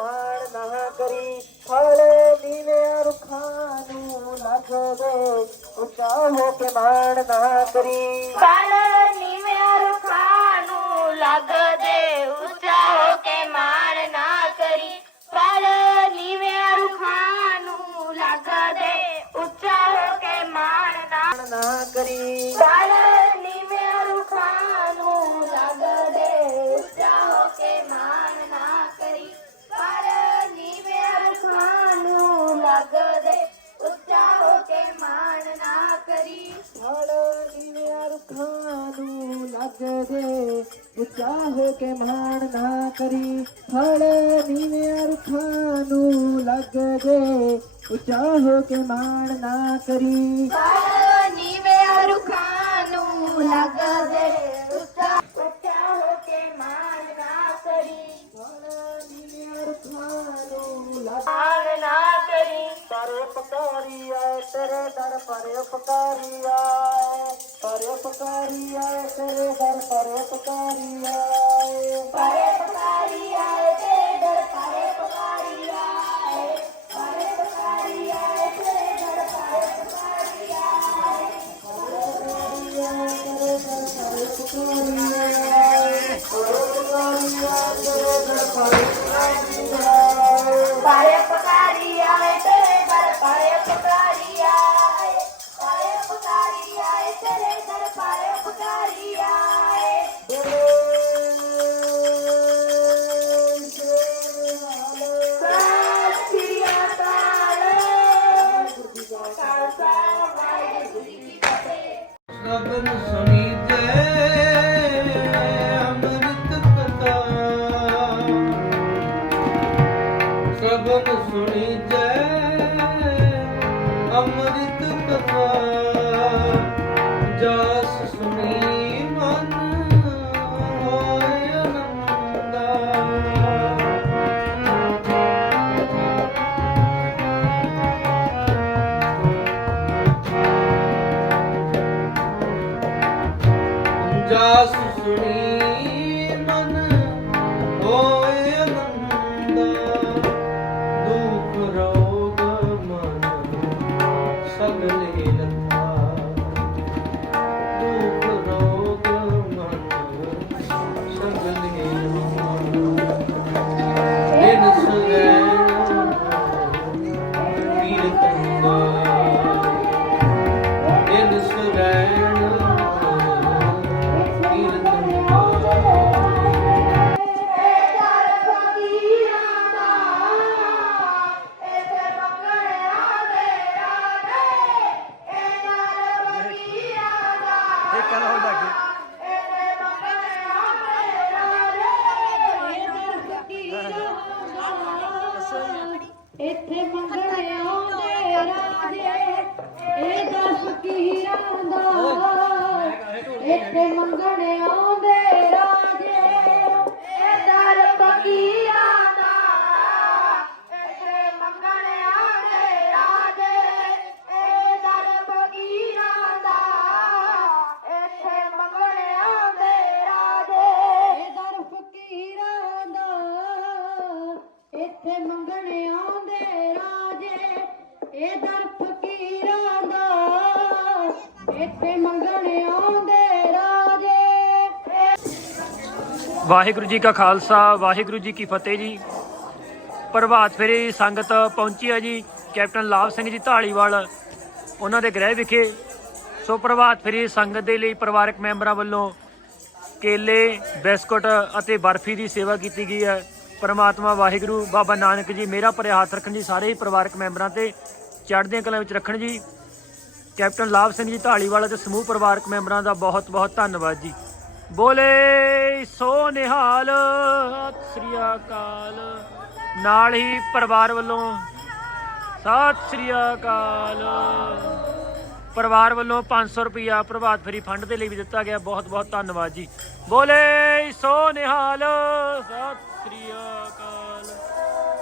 ਮਾਣ ਨਾ ਕਰੀ ਫਲ ਨੀਵੇਂ ਰੁੱਖਾਂ ਨੂੰ ਲੱਗਦੇ ਉੱਚਾ ਹੋ ਕੇ ਮਾਣ ਨਾ ਉੱਚਾ ਹੋ ਕੇ ਮਾਣ ਨਾ ਕਰੀ। ਫਲ ਨੀਵੇਂ ਰੁੱਖਾਂ ਨੂੰ ਲੱਗਦੇ ਉੱਚਾ ਹੋ ਕੇ ਮਾਣ ਨਾ ਕਰੀ। ਫਲ ਨੀਵੇਂ ਉੱਚਾ ਹੋ ਕੇ ਮਾਣ ਨਾ ਕਰੀ। ਫਲ ਨੀਵੇਂ ਰੁੱਖਾਂ ਨੂੰ ਲੱਗ ਮਾਣ ਨਾ ਪਰ ਉਪਕਾਰੀ ਆਏ ਤੇਰੇ ਦਰ ਪਰ ਉਪਕਾਰੀ ਆਏ ਪਰ ਉਪਕਾਰੀ ਆਏ ਤੇਰੇ ਦਰ ਪਰ ਉਪਕਾਰੀ ਆਏ ਪਰੇ ਪਕਾਰੀ ਆਏ ਤੇਰੇ ਦਰ ਪਰੇ ਪਕਾਰੀ ਆਏ ਪਰੇ ਪਕਾਰੀ ਆਏ ਤੇਰੇ ਦਰ ਪਰੇ ਪਕਾਰੀ ਆਏ ਪਰੇ ਪਕਾਰੀ ਫਤਿਹ ਜਸ ਸੁਣੀ ਕਹਿੰਦਾ ਹੋ ਲੱਗੇ ਇੱਥੇ ਮੰਗਣੇ ਆਉਂਦੇ ਰਾਜੇ ਇਹ ਦਸ ਫਕੀਰਾਂ ਦਾ ਇੱਥੇ ਮੰਗਣੇ ਆਉਂਦੇ ਇਹ ਦਰ ਫਕੀਰਾਂ ਦਾ, ਇੱਥੇ ਮੰਗਣੇ ਆਉਂਦੇ ਰਾਜੇ। ਵਾਹਿਗੁਰੂ ਜੀ ਕਾ ਖਾਲਸਾ, ਵਾਹਿਗੁਰੂ ਜੀ ਕੀ ਫਤਿਹ ਜੀ। ਪ੍ਰਭਾਤ ਫੇਰੀ ਸੰਗਤ ਪਹੁੰਚੀ ਹੈ ਜੀ, ਕੈਪਟਨ ਲਾਭ ਸਿੰਘ ਜੀ ਢਾਲੀਵਾਲ, ਉਹਨਾਂ ਦੇ ਗ੍ਰਹਿ ਵਿਖੇ। ਸੋ ਪ੍ਰਭਾਤ ਫੇਰੀ ਸੰਗਤ ਦੇ ਲਈ ਪਰਿਵਾਰਕ ਮੈਂਬਰਾਂ ਵੱਲੋਂ ਕੇਲੇ, ਬਿਸਕੁਟ ਅਤੇ ਬਰਫੀ ਦੀ ਸੇਵਾ ਕੀਤੀ ਗਈ ਹੈ। ਪਰਮਾਤਮਾ ਵਾਹਿਗੁਰੂ, ਬਾਬਾ ਨਾਨਕ ਜੀ, ਮੇਰਾ ਭਰਿਆ ਹੱਥ ਰੱਖਣ ਜੀ ਸਾਰੇ ਹੀ ਪਰਿਵਾਰਕ ਮੈਂਬਰਾਂ ਤੇ ਚੜ੍ਹਦੀਆਂ ਕਲਾਂ ਵਿੱਚ ਰੱਖਣ ਜੀ। ਕੈਪਟਨ ਲਾਭ ਸਿੰਘ ਜੀ ਢਾਲੀਵਾਲ ਅਤੇ ਸਮੂਹ ਪਰਿਵਾਰਕ ਮੈਂਬਰਾਂ ਦਾ ਬਹੁਤ ਬਹੁਤ ਧੰਨਵਾਦ ਜੀ। ਬੋਲੇ ਸੋ ਨਿਹਾਲ, ਸਤਿ ਸ੍ਰੀ ਅਕਾਲ। ਨਾਲ ਹੀ ਪਰਿਵਾਰ ਵੱਲੋਂ, ਸਤਿ ਸ੍ਰੀ ਅਕਾਲ। ਪਰਿਵਾਰ ਵੱਲੋਂ 500 ਰੁਪਇਆ ਪ੍ਰਭਾਤ ਫਰੀ ਫੰਡ ਦੇ ਲਈ ਵੀ ਦਿੱਤਾ ਗਿਆ। ਬਹੁਤ ਬਹੁਤ ਧੰਨਵਾਦ ਜੀ। ਬੋਲੇ ਸੋ ਨਿਹਾਲ, ਸਤਿ ਸ੍ਰੀ ਅਕਾਲ।